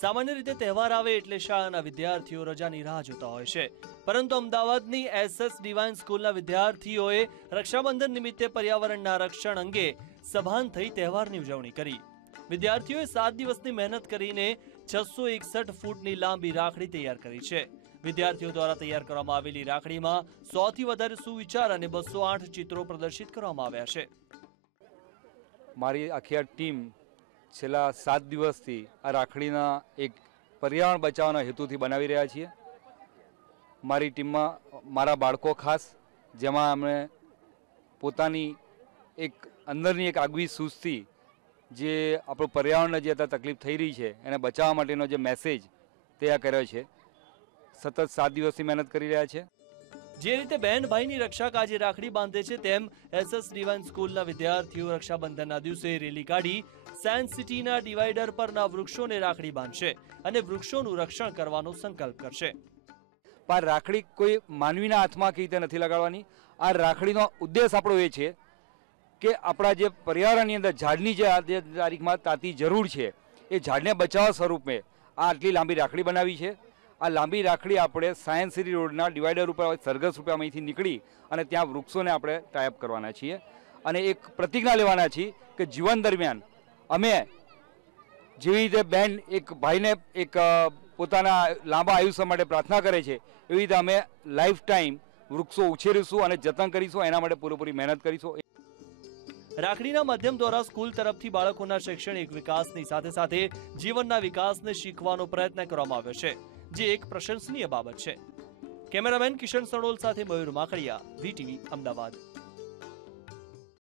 સામાન્ય રીતે તહેવાર આવે એટલે શાળાના વિદ્યાર્થીઓ રજાની રાહ જોતા હોય છે. પરંતુ અમદાવાદની એસએસ ડિવાઇન સ્કૂલના વિદ્યાર્થીઓએ રક્ષાબંધન નિમિત્તે પર્યાવરણના રક્ષણ અંગે સભાન થઈ તહેવારની ઉજવણી કરી. વિદ્યાર્થીઓએ સાત દિવસની મહેનત કરીને છસો એકસઠ ફૂટની લાંબી રાખડી તૈયાર કરી છે. વિદ્યાર્થીઓ દ્વારા તૈયાર કરવામાં આવેલી રાખડીમાં સોથી વધારે સુવિચાર અને બસો આઠ ચિત્રો પ્રદર્શિત કરવામાં આવ્યા છે. મારી આખી આ ટીમ છેલ્લા સાત દિવસથી આ રાખડીના એક પર્યાવરણ બચાવવાના હેતુથી બનાવી રહ્યા છીએ. મારી ટીમમાં મારા બાળકો ખાસ, જેમાં અમે પોતાની એક અંદરની એક આગવી સૂઝથી જે આપણું પર્યાવરણને જે અત્યારે તકલીફ થઈ રહી છે, એને બચાવવા માટેનો જે મેસેજ તૈયાર કર્યો છે. સતત સાત દિવસથી મહેનત કરી રહ્યા છે. જે રીતે બહેન ભાઈની રક્ષા કાજે રાખડી બાંધે છે, તેમ એસએસ ડિવાઇન સ્કૂલના વિદ્યાર્થીઓ રક્ષાબંધનના દિવસે રેલી કાઢી સાયન્સ સિટીના ડિવાઈડર પરના વૃક્ષોને રાખડી બાંધશે અને વૃક્ષોનું રક્ષણ કરવાનો સંકલ્પ કરશે. પણ રાખડી કોઈ માનવીના હાથમાં કઈ રીતે નથી લગાડવાની? આ રાખડીનો ઉદ્દેશ આપણો એ છે કે આપણા જે પર્યાવરણની અંદર ઝાડની જે તારીખમાં તાતી જરૂર છે, એ ઝાડને બચાવવા સ્વરૂપે આ આટલી લાંબી રાખડી બનાવી છે. આ લાંબી રાખડી આપણે સાયન્સ સિટી રોડના ડિવાઈડર ઉપર સરઘસ રૂપે અહીંથી નીકળી અને ત્યાં વૃક્ષોને આપણે ટાઈપ કરવાના છીએ. અને એક પ્રતિજ્ઞા લેવાના છીએ કે જીવન દરમિયાન અમે જેવી રીતે બેન એક ભાઈને એક પોતાના લાંબા આયુષ્ય માટે પ્રાર્થના કરે છે, એવી રીતે અમે લાઈફ ટાઈમ વૃક્ષો ઉછેરીશું અને જતન કરીશું, એના માટે પૂરેપૂરી મહેનત કરીશું. રાખડીના માધ્યમ દ્વારા સ્કૂલ તરફથી બાળકોના શૈક્ષણિક વિકાસની સાથે સાથે જીવનના વિકાસને શીખવાનો પ્રયત્ન કરવામાં આવ્યો છે. જે એક પ્રશંસનીય બાબત છે. કેમેરામેન કિશન સણોલ સાથે મયુર માખડિયા વીટીવી અમદાવાદ.